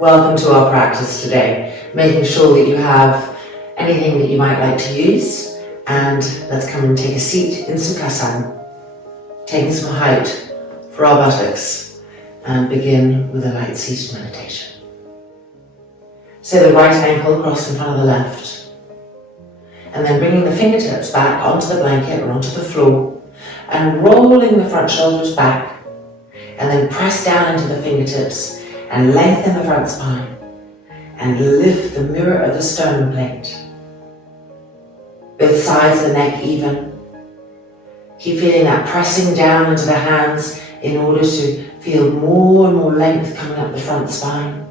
Welcome to our practice today, making sure that you have anything that you might like to use, and let's come and take a seat in Sukhasana, taking some height for our buttocks, and begin with a light seated meditation. So the right ankle across in front of the left, and then bringing the fingertips back onto the blanket or onto the floor, and rolling the front shoulders back, and then press down into the fingertips and lengthen the front spine and lift the mirror of the sternum plate. Both sides of the neck even. Keep feeling that pressing down into the hands in order to feel more and more length coming up the front spine.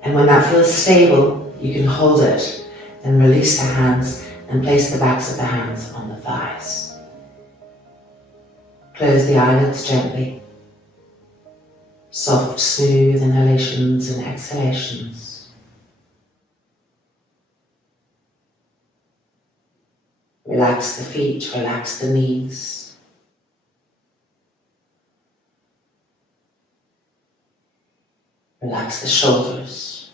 And when that feels stable, you can hold it and release the hands and place the backs of the hands on the thighs. Close the eyelids gently. Soft, smooth inhalations and exhalations. Relax the feet, relax the knees. Relax the shoulders.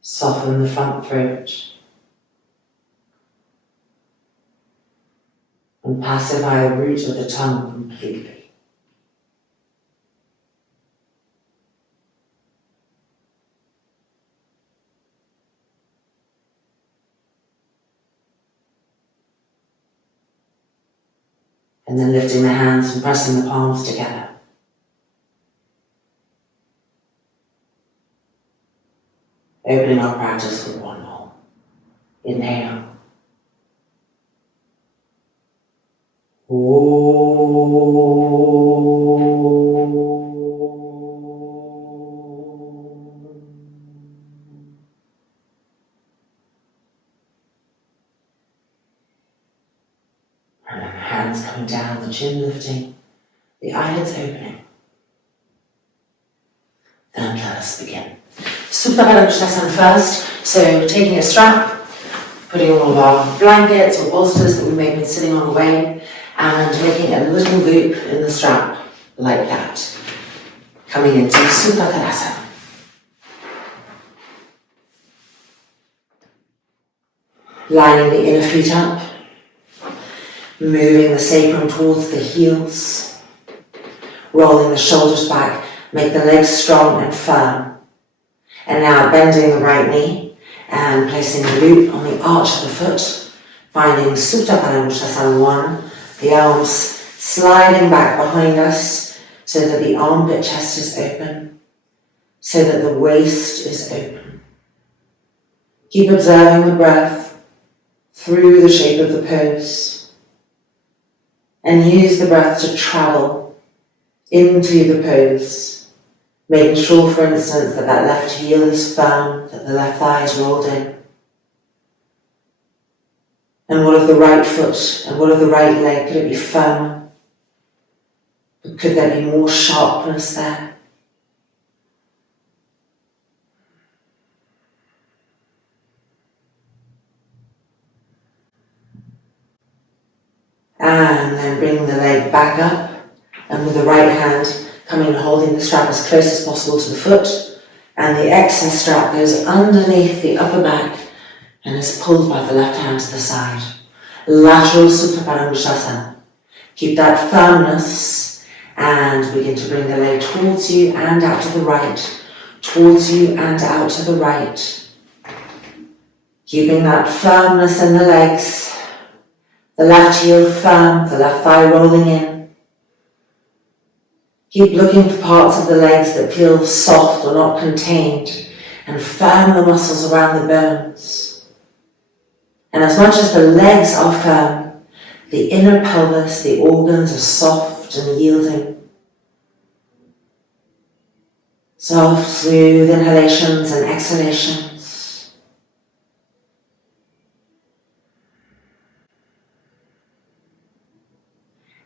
Soften the front throat. And pacify the root of the tongue completely. And then lifting the hands and pressing the palms together. Opening our practice with one more. Inhale. And then the hands coming down, the chin lifting, the eyelids opening. And let us begin. Supta Padangusthasana first, so taking a strap, putting all of our blankets or bolsters that we may have been sitting on away, and making a little loop in the strap, like that. Coming into Supta Tadasana. Lining the inner feet up, moving the sacrum towards the heels, rolling the shoulders back, make the legs strong and firm. And now bending the right knee and placing the loop on the arch of the foot, finding Supta Padangusthasana 1, the arms sliding back behind us so that the armpit chest is open, so that the waist is open. Keep observing the breath through the shape of the pose, and use the breath to travel into the pose, making sure, for instance, that that left heel is firm, that the left thigh is rolled in. And what of the right foot and what of the right leg? Could it be firmer? Could there be more sharpness there? And then bring the leg back up, and with the right hand coming and holding the strap as close as possible to the foot, and the excess strap goes underneath the upper back and is pulled by the left hand to the side. Lateral Supta Padangusthasana. Keep that firmness and begin to bring the leg towards you and out to the right, towards you and out to the right. Keeping that firmness in the legs, the left heel firm, the left thigh rolling in. Keep looking for parts of the legs that feel soft or not contained, and firm the muscles around the bones. And as much as the legs are firm, the inner pelvis, the organs are soft and yielding. Soft, smooth inhalations and exhalations.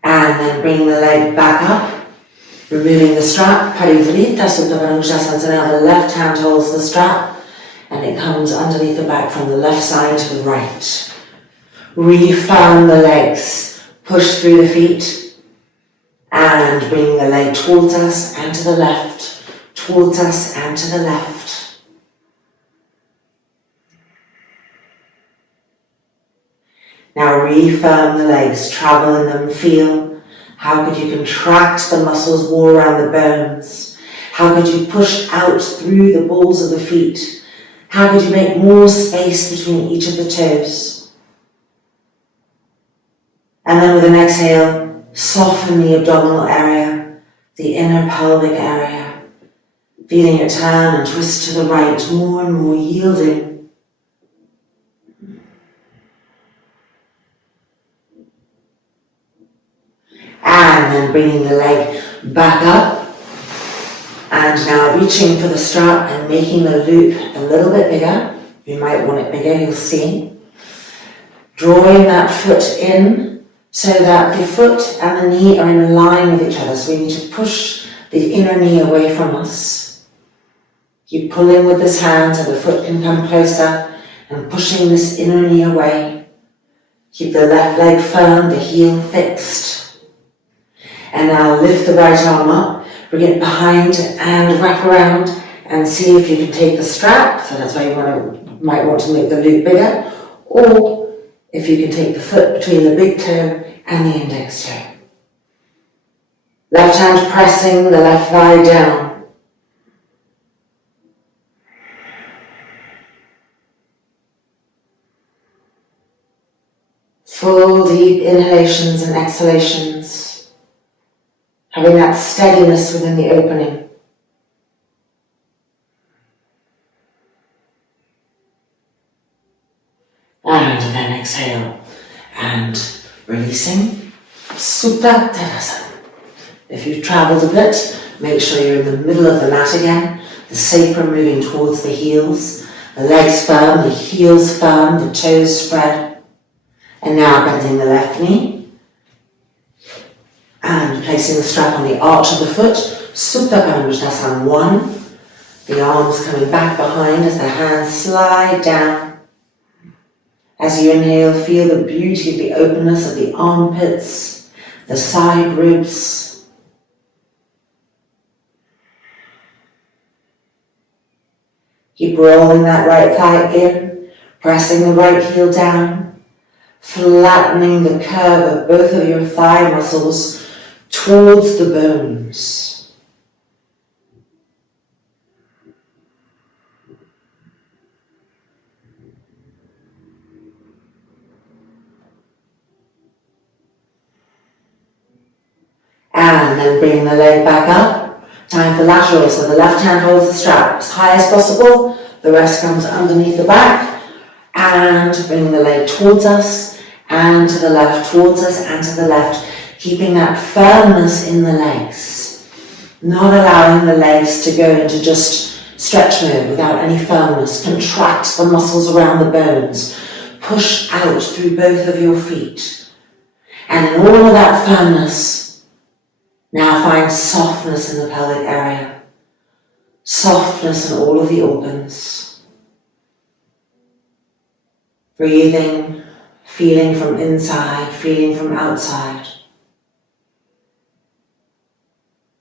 And then bring the leg back up, removing the strap, Parivrtta, Supta Padangusthasana. So now the left hand holds the strap, and it comes underneath the back from the left side to the right. Really firm the legs, push through the feet, And bringing the leg towards us and to the left, towards us and to the left. Now refirm the legs, travel in them, feel. How could you contract the muscles more around the bones? How could you push out through the balls of the feet? How could you make more space between each of the toes? And then with an exhale, soften the abdominal area, the inner pelvic area, feeling it turn and twist to the right, more and more yielding. And then bringing the leg back up. And now reaching for the strap and making the loop a little bit bigger. You might want it bigger, you'll see. Drawing that foot in so that the foot and the knee are in line with each other. So we need to push the inner knee away from us. Keep pulling with this hand so the foot can come closer and pushing this inner knee away. Keep the left leg firm, the heel fixed. And now lift the right arm up, bring it behind and wrap around and see if you can take the strap. So that's why you might want to make the loop bigger. Or if you can take the foot between the big toe and the index toe. Left hand pressing the left thigh down. Full deep inhalations and exhalations. Having that steadiness within the opening. And then exhale. And releasing. Supta Tadasana. If you've travelled a bit, make sure you're in the middle of the mat again. The sacrum moving towards the heels. The legs firm, the heels firm, the toes spread. And now bending the left knee. And placing the strap on the arch of the foot, Supta Padangusthasana 1. The arms coming back behind as the hands slide down. As you inhale, feel the beauty of the openness of the armpits, the side ribs. Keep rolling that right thigh in, pressing the right heel down, flattening the curve of both of your thigh muscles towards the bones. And then bring the leg back up. Time for lateral, so the left hand holds the strap as high as possible. The rest comes underneath the back. And bring the leg towards us and to the left, towards us and to the left. Keeping that firmness in the legs, not allowing the legs to go into just stretch mode without any firmness. Contract the muscles around the bones, push out through both of your feet. And in all of that firmness, now find softness in the pelvic area, softness in all of the organs. Breathing, feeling from inside, feeling from outside.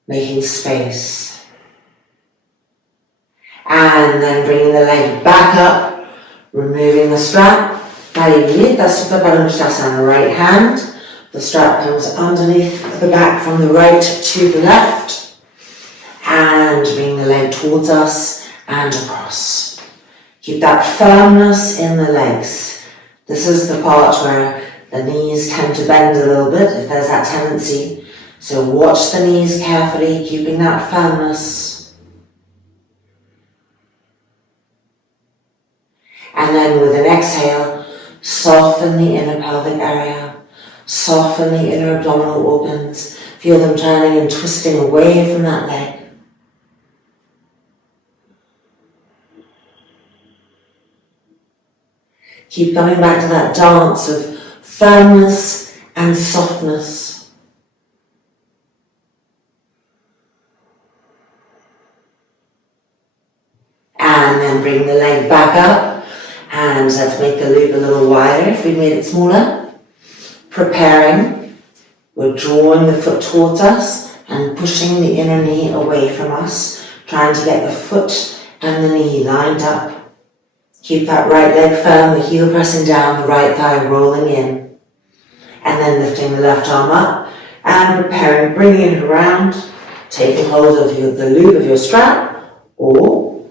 Making space. And then bringing the leg back up, removing the strap. Parivrtta Padangusthasana, right hand. The strap comes underneath the back from the right to the left. And bring the leg towards us and across. Keep that firmness in the legs. This is the part where the knees tend to bend a little bit, if there's that tendency. So watch the knees carefully, keeping that firmness. And then with an exhale, soften the inner pelvic area, soften the inner abdominal organs. Feel them turning and twisting away from that leg. Keep coming back to that dance of firmness and softness. And then bring the leg back up, and let's make the loop a little wider if we made it smaller. Preparing We're drawing the foot towards us and pushing the inner knee away from us, trying to get the foot and the knee lined up. Keep that right leg firm, the heel pressing down, the right thigh rolling in. And then lifting the left arm up and preparing, bringing it around, taking hold of the loop of your strap or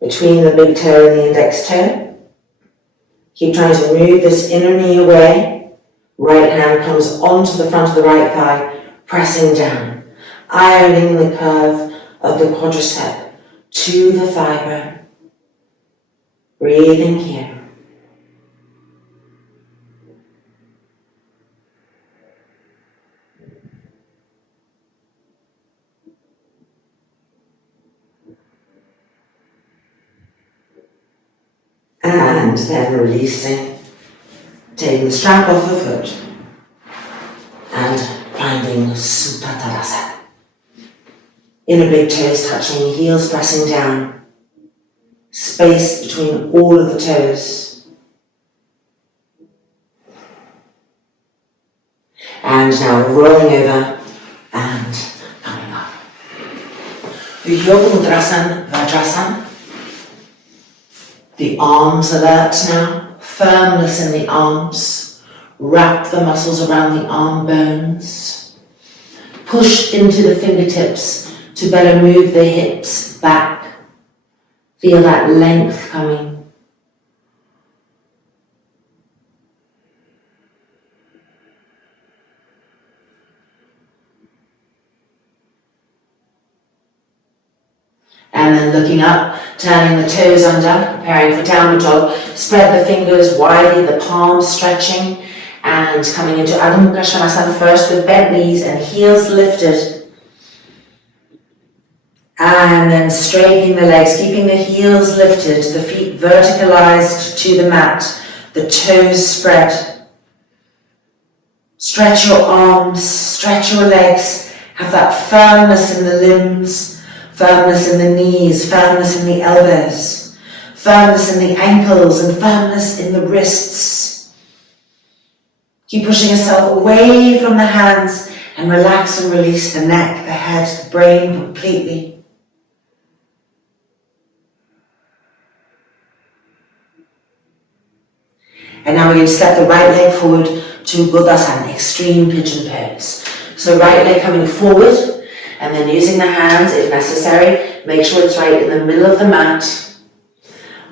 between the big toe and the index toe. Keep trying to move this inner knee away. Right hand comes onto the front of the right thigh, pressing down, ironing the curve of the quadricep to the thigh bone. Breathing here. And then releasing, taking the strap off the foot and finding Supta Tadasana. Inner big toes touching, heels pressing down. Space between all of the toes. And now rolling over and coming up. Mudra Vajrasana. The arms alert now, firmness in the arms. Wrap the muscles around the arm bones. Push into the fingertips to better move the hips back. Feel that length coming. And then looking up, turning the toes under, preparing for downward dog. Spread the fingers widely, the palms stretching, and coming into Adho first with bent knees and heels lifted. And then straightening the legs, keeping the heels lifted, the feet verticalized to the mat, the toes spread. Stretch your arms, stretch your legs, have that firmness in the limbs, firmness in the knees, firmness in the elbows, firmness in the ankles, and firmness in the wrists. Keep pushing yourself away from the hands and relax and release the neck, the head, the brain completely. And now we're going to step the right leg forward to Buddhasana, extreme pigeon pose. So right leg coming forward, and then using the hands if necessary. Make sure it's right in the middle of the mat.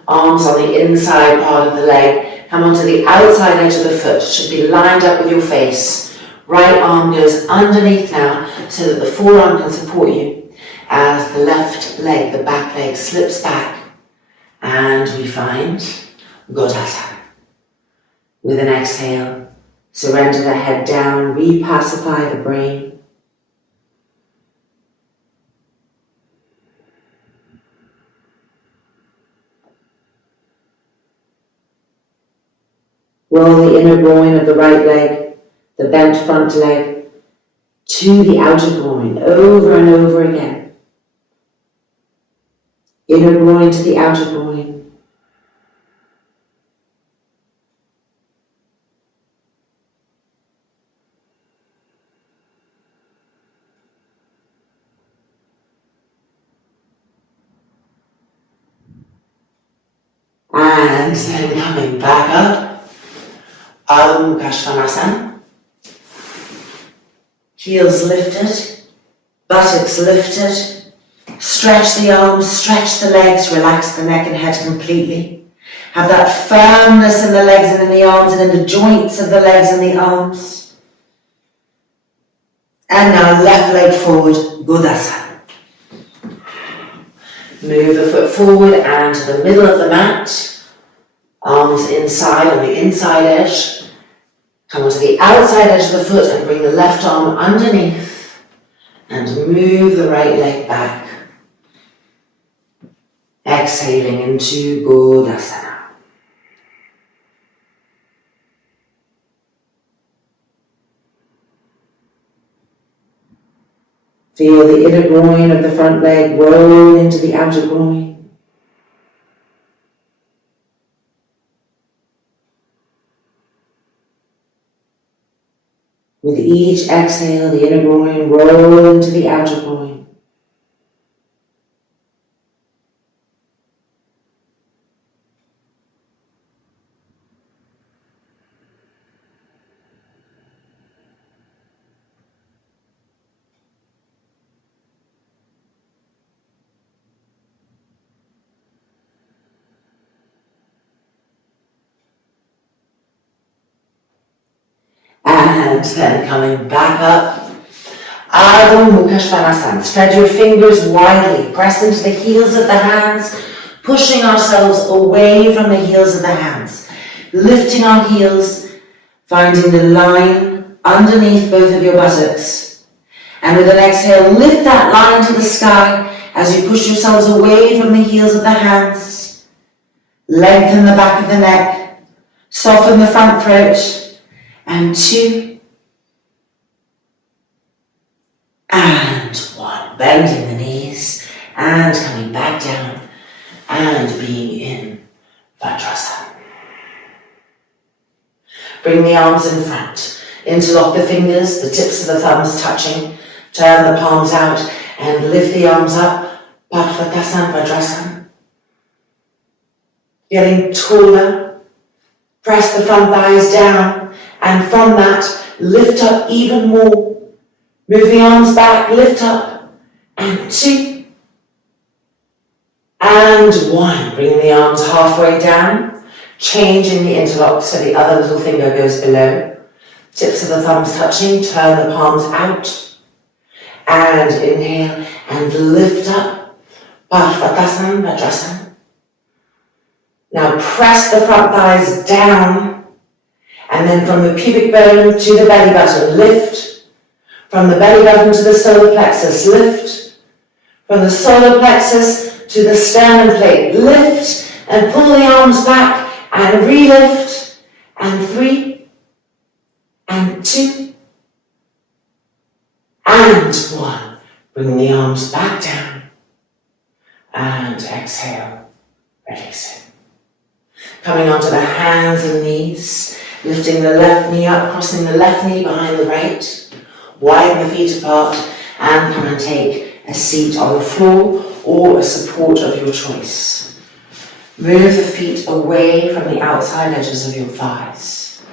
Arms on the inside part of the leg. Come onto the outside edge of the foot. Should be lined up with your face. Right arm goes underneath now so that the forearm can support you as the left leg, the back leg, slips back. And we find Godhasana. With an exhale, surrender the head down, repacify the brain. Roll the inner groin of the right leg, the bent front leg, to the outer groin, over and over again. Inner groin to the outer groin. And then coming back up, Adho Mukha. Heels lifted, buttocks lifted. Stretch the arms, stretch the legs, relax the neck and head completely. Have that firmness in the legs and in the arms and in the joints of the legs and the arms. And now left leg forward, Buddhasana. Move the foot forward and to the middle of the mat. Arms inside on the inside edge. Come onto the outside edge of the foot and bring the left arm underneath. And move the right leg back. Exhaling into Buddhasana. Feel the inner groin of the front leg roll into the outer groin. With each exhale, the inner groin roll into the outer groin. And then coming back up, Adho Mukha Svanas. Spread your fingers widely, press into the heels of the hands, pushing ourselves away from the heels of the hands. Lifting our heels, finding the line underneath both of your buttocks. And with an exhale, lift that line to the sky as you push yourselves away from the heels of the hands. Lengthen the back of the neck, soften the front throat. And 2, and 1, bending the knees, and coming back down, and being in Vajrasana. Bring the arms in front, interlock the fingers, the tips of the thumbs touching, turn the palms out, and lift the arms up, Parivrtta, Vajrasana. Getting taller, press the front thighs down, and from that, lift up even more. Move the arms back, lift up, and 2, and 1. Bring the arms halfway down, changing the interlock so the other little finger goes below. Tips of the thumbs touching, turn the palms out, and inhale, and lift up, Padangsthasana, Vajrasana. Now press the front thighs down, and then from the pubic bone to the belly button, lift. From the belly button to the solar plexus, lift. From the solar plexus to the sternum plate, lift. And pull the arms back and re-lift. And 3, and 2, and 1. Bring the arms back down. And exhale, release it. Coming onto the hands and knees. Lifting the left knee up, crossing the left knee behind the right. Widen the feet apart and come and take a seat on the floor or a support of your choice. Move the feet away from the outside edges of your thighs.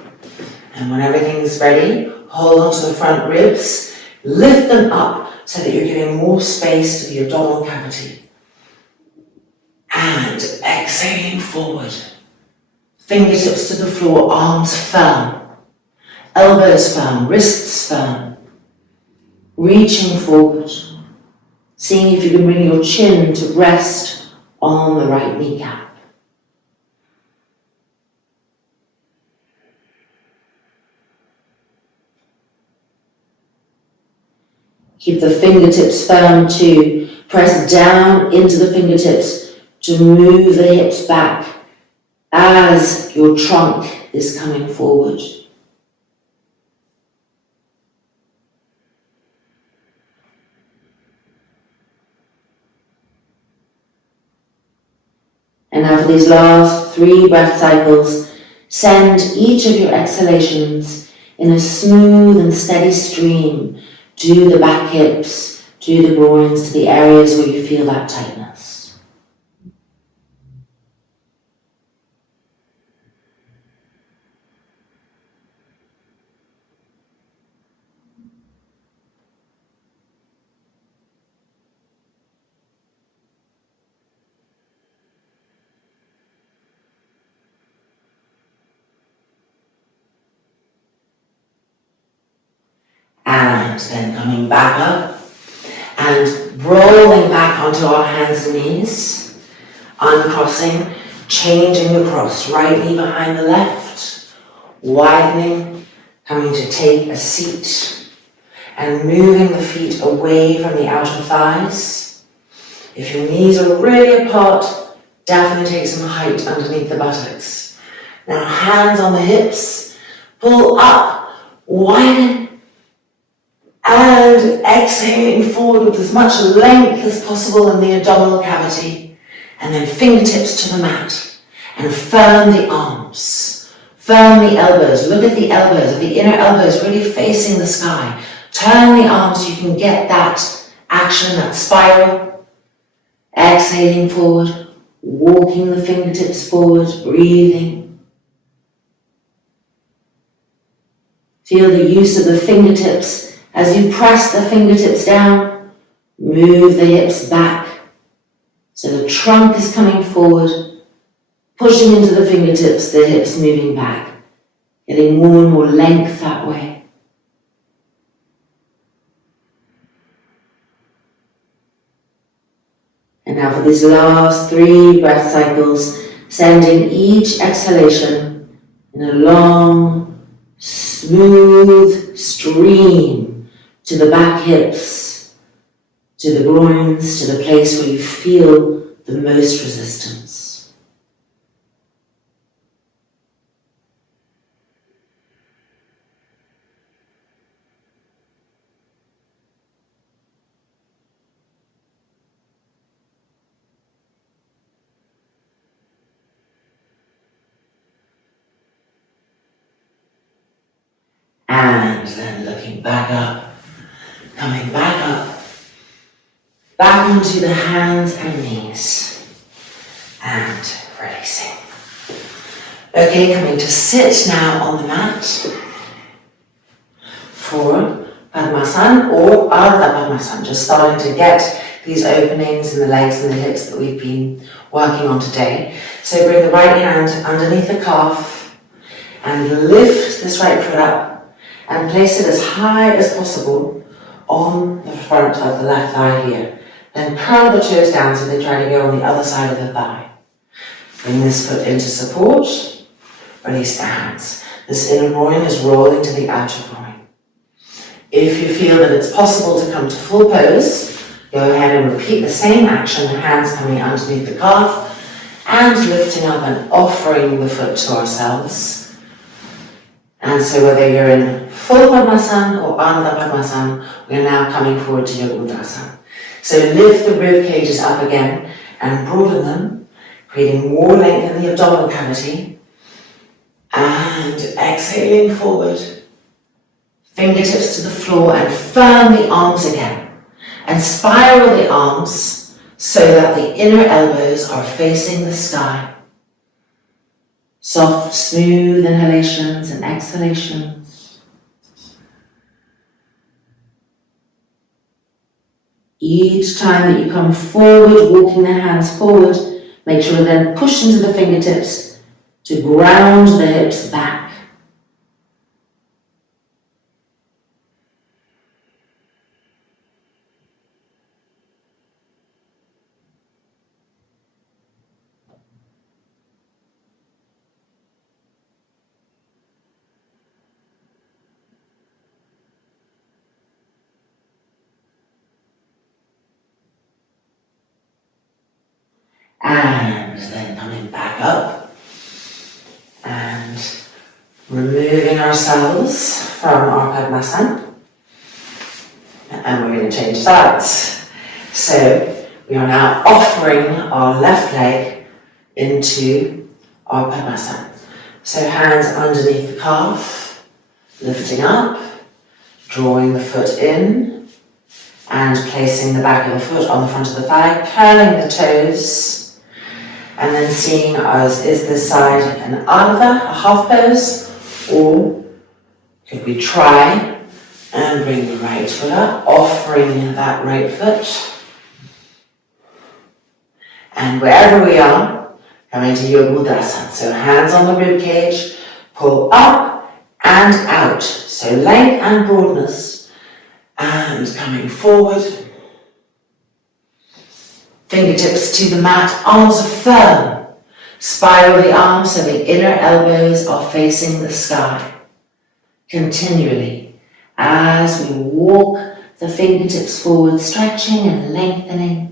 And when everything is ready, hold onto the front ribs, lift them up so that you're giving more space to the abdominal cavity. And exhaling forward. Fingertips to the floor, arms firm, elbows firm, wrists firm. Reaching forward, seeing if you can bring your chin to rest on the right kneecap. Keep the fingertips firm too. Press down into the fingertips to move the hips back as your trunk is coming forward. And now for these last 3 breath cycles, send each of your exhalations in a smooth and steady stream to the back hips, to the groins, to the areas where you feel that tightness. And then coming back up and rolling back onto our hands and knees, uncrossing, changing the cross, right knee behind the left, widening, coming to take a seat and moving the feet away from the outer thighs. If your knees are really apart, definitely take some height underneath the buttocks. Now hands on the hips, pull up, widen, and exhaling forward with as much length as possible in the abdominal cavity. And then fingertips to the mat. And firm the arms. Firm the elbows. Look at the elbows, the inner elbows really facing the sky. Turn the arms so you can get that action, that spiral. Exhaling forward, walking the fingertips forward, breathing. Feel the use of the fingertips as you press the fingertips down. Move the hips back so the trunk is coming forward, pushing into the fingertips, the hips moving back, getting more and more length that way. And now for these last 3 breath cycles, sending each exhalation in a long, smooth stream to the back hips, to the groins, to the place where you feel the most resistance. And then looking back up, coming back up, back onto the hands and knees, and releasing. Okay, coming to sit now on the mat for Padmasana or Ardha Padmasana, just starting to get these openings in the legs and the hips that we've been working on today. So bring the right hand underneath the calf and lift this right foot up and place it as high as possible on the front of the left thigh here. Then curl the toes down so they try to go on the other side of the thigh. Bring this foot into support, release the hands. This inner groin is rolling to the outer groin. If you feel that it's possible to come to full pose, go ahead and repeat the same action, the hands coming underneath the calf and lifting up and offering the foot to ourselves. And so whether you're in full Padmasana or Ardha Padmasana, we're now coming forward to your Mudra. So lift the rib cages up again and broaden them, creating more length in the abdominal cavity. And exhaling forward, fingertips to the floor and firm the arms again. And spiral the arms so that the inner elbows are facing the sky. Soft, smooth inhalations and exhalations. Each time that you come forward, walking the hands forward, make sure to then push into the fingertips to ground the hips back. And then coming back up and removing ourselves from our Padmasana. And we're going to change sides. So we are now offering our left leg into our Padmasana. So hands underneath the calf, lifting up, drawing the foot in, and placing the back of the foot on the front of the thigh, curling the toes. And then seeing as is this side an Ardha, a half pose, or could we try and bring the right foot up, offering that right foot. And wherever we are, coming to your Mudra. So hands on the rib cage, pull up and out. So length and broadness, and coming forward. Fingertips to the mat, arms are firm. Spiral the arms so the inner elbows are facing the sky. Continually, as we walk the fingertips forward, stretching and lengthening.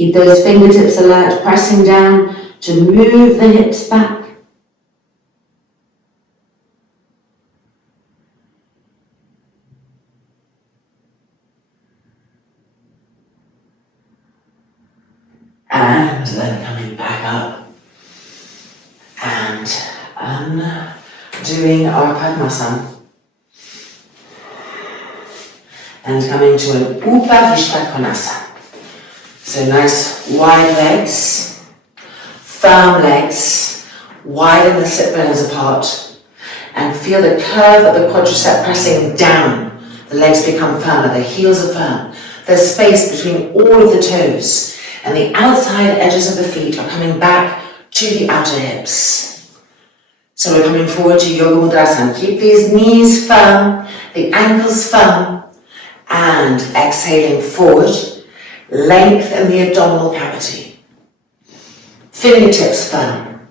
Keep those fingertips alert, pressing down to move the hips back. And then coming back up and doing our Padmasana. And coming to an Viparita Karani. So nice wide legs, firm legs, widen the sit bones apart, and feel the curve of the quadricep pressing down. The legs become firmer, the heels are firm. There's space between all of the toes, and the outside edges of the feet are coming back to the outer hips. So we're coming forward to Yoga Mudra. Keep these knees firm, the ankles firm, and exhaling forward. Lengthen the abdominal cavity. Fingertips firm.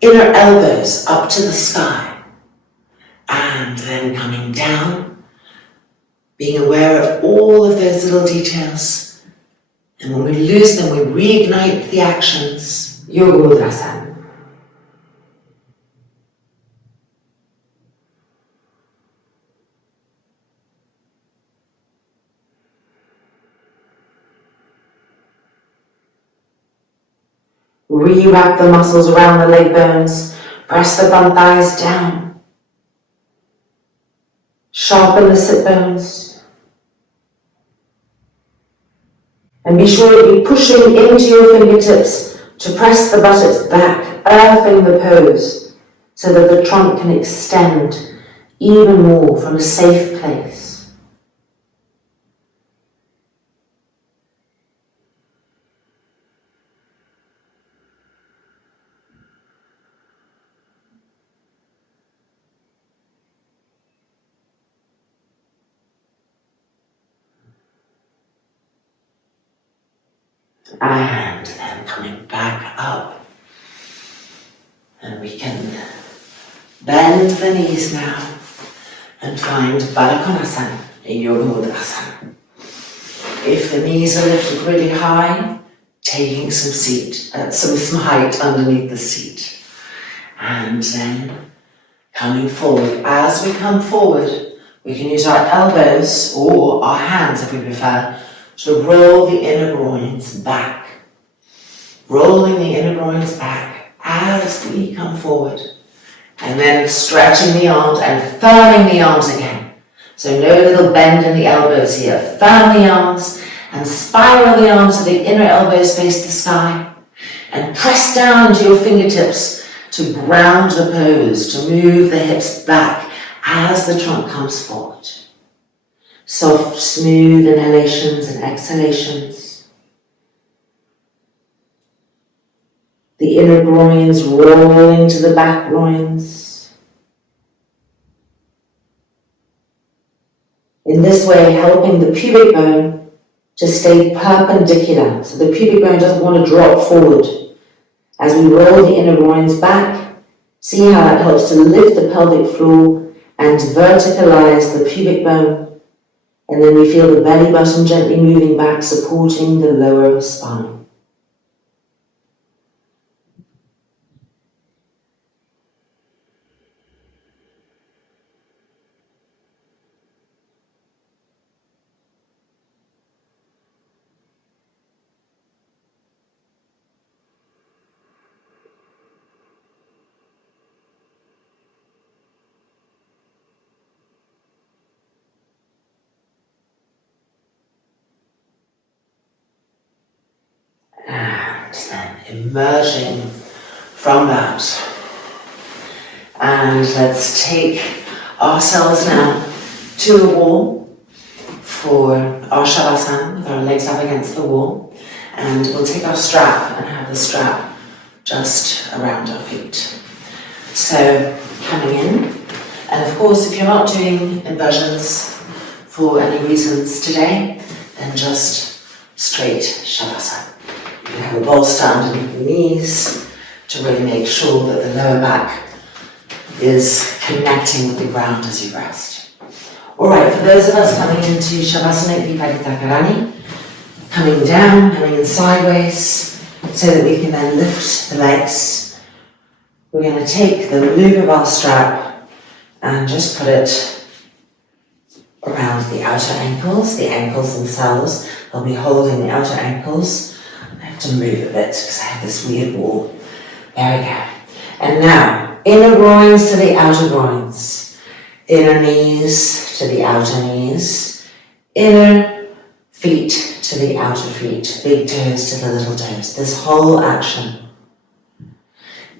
Inner elbows up to the sky. And then coming down, being aware of all of those little details. And when we lose them, we reignite the actions. Yoga Mudra. Re-wrap the muscles around the leg bones. Press the front thighs down. Sharpen the sit bones. And be sure to be pushing into your fingertips to press the buttocks back, earthing the pose so that the trunk can extend even more from a safe place. And then coming back up. And we can bend the knees now and find Padangsthasana in Yoga Mudra. If the knees are lifted really high, taking some height underneath the seat. And then coming forward. As we come forward, we can use our elbows or our hands if we prefer to roll the inner groins back. Rolling the inner groins back as we come forward. And then stretching the arms and firming the arms again. So no little bend in the elbows here. Firm the arms and spiral the arms so the inner elbows face the sky. And press down into your fingertips to ground the pose, to move the hips back as the trunk comes forward. Soft, smooth inhalations and exhalations. The inner groins rolling to the back groins. In this way, helping the pubic bone to stay perpendicular, so the pubic bone doesn't want to drop forward. As we roll the inner groins back, see how that helps to lift the pelvic floor and verticalize the pubic bone. And then we feel the belly button gently moving back, supporting the lower spine. And then emerging from that. And let's take ourselves now to the wall for our Shavasana with our legs up against the wall. And we'll take our strap and have the strap just around our feet. So coming in, and of course if you're not doing inversions for any reasons today, then just straight Shavasana. You can have a bolster underneath the knees to really make sure that the lower back is connecting with the ground as you rest. Alright, for those of us coming into Shavasana Viparita Karani, Coming down, coming in sideways, so that we can then lift the legs. We're going to take the loop of our strap and just put it around the outer ankles. The ankles themselves, they'll be holding the outer ankles. I have to move a bit because I have this weird wall. There we go. And now, inner groins to the outer groins. Inner knees to the outer knees. Inner feet to the outer feet. Big toes to the little toes. This whole action.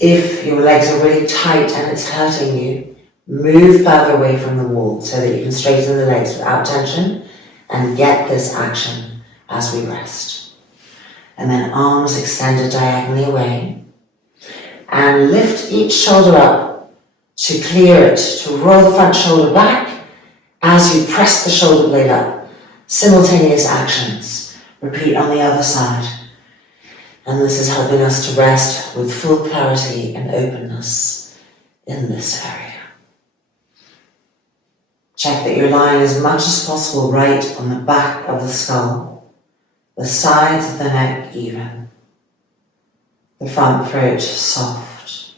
If your legs are really tight and it's hurting you, move further away from the wall so that you can straighten the legs without tension and get this action as we rest. And then arms extended diagonally away. And lift each shoulder up to clear it, to roll the front shoulder back as you press the shoulder blade up. Simultaneous actions. Repeat on the other side. And this is helping us to rest with full clarity and openness in this area. Check that you're lying as much as possible right on the back of the skull, the sides of the neck even, the front throat soft,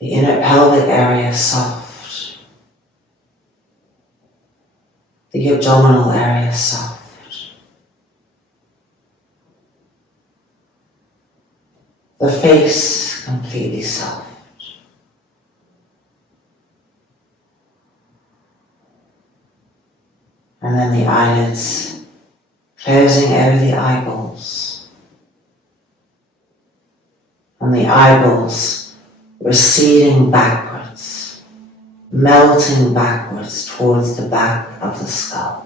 the inner pelvic area soft, the abdominal area soft. The face completely soft. And then the eyelids closing over the eyeballs. And the eyeballs receding backwards, melting backwards towards the back of the skull.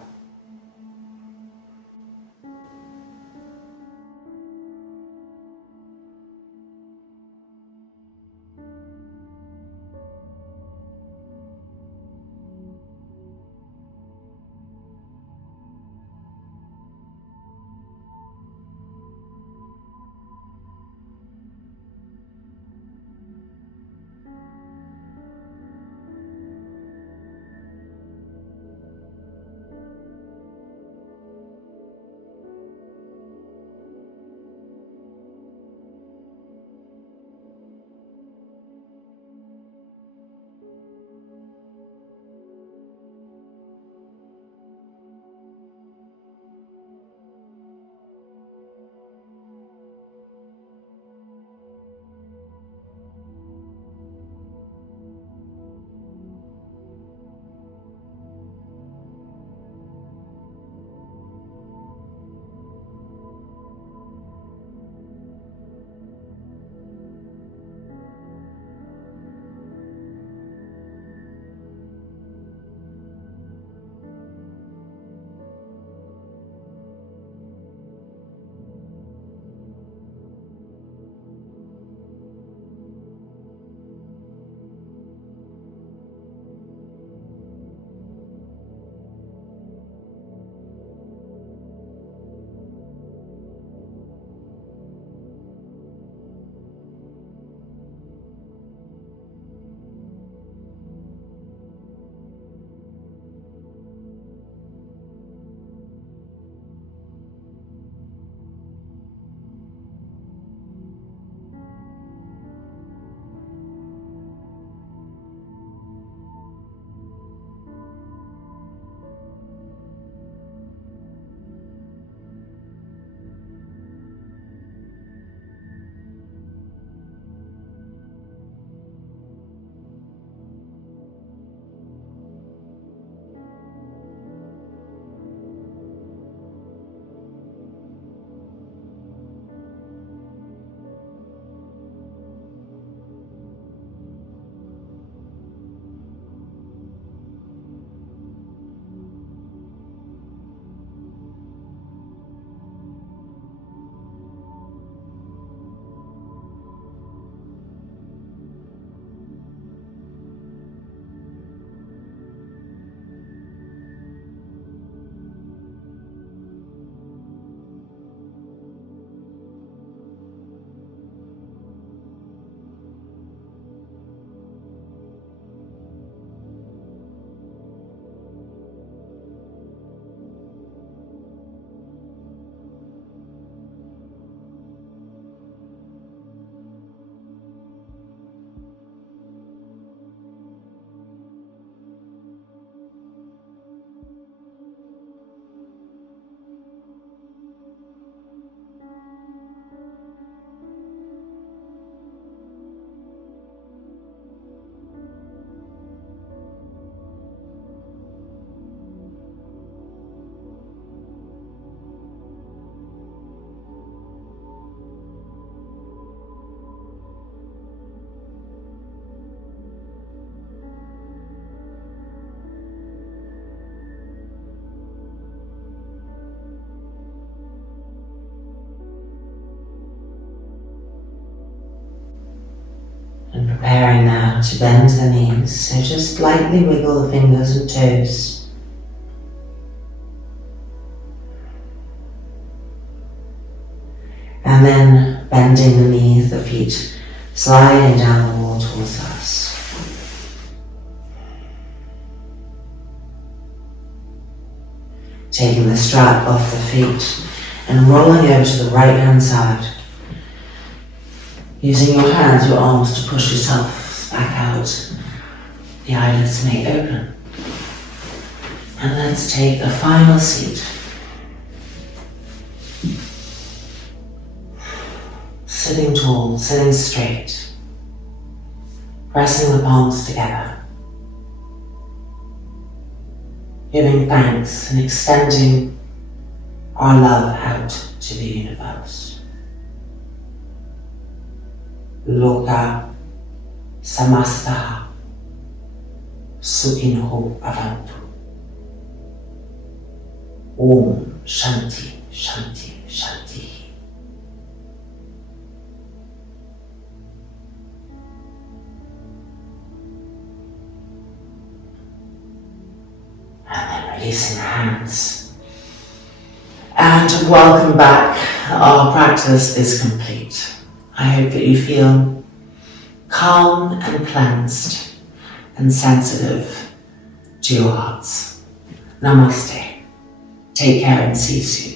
And preparing now to bend the knees, so just lightly wiggle the fingers and toes. And then bending the knees, the feet sliding down the wall towards us. Taking the strap off the feet and rolling over to the right hand side. Using your hands, your arms to push yourself back out. The eyelids may open. And let's take a final seat. Sitting tall, sitting straight. Pressing the palms together. Giving thanks and extending our love out to the universe. Loka samastaha sukino avantu. Om Shanti, Shanti, Shanti. And then releasing the hands. And welcome back. Our practice is complete. I hope that you feel calm and cleansed and sensitive to your hearts. Namaste. Take care and see you soon.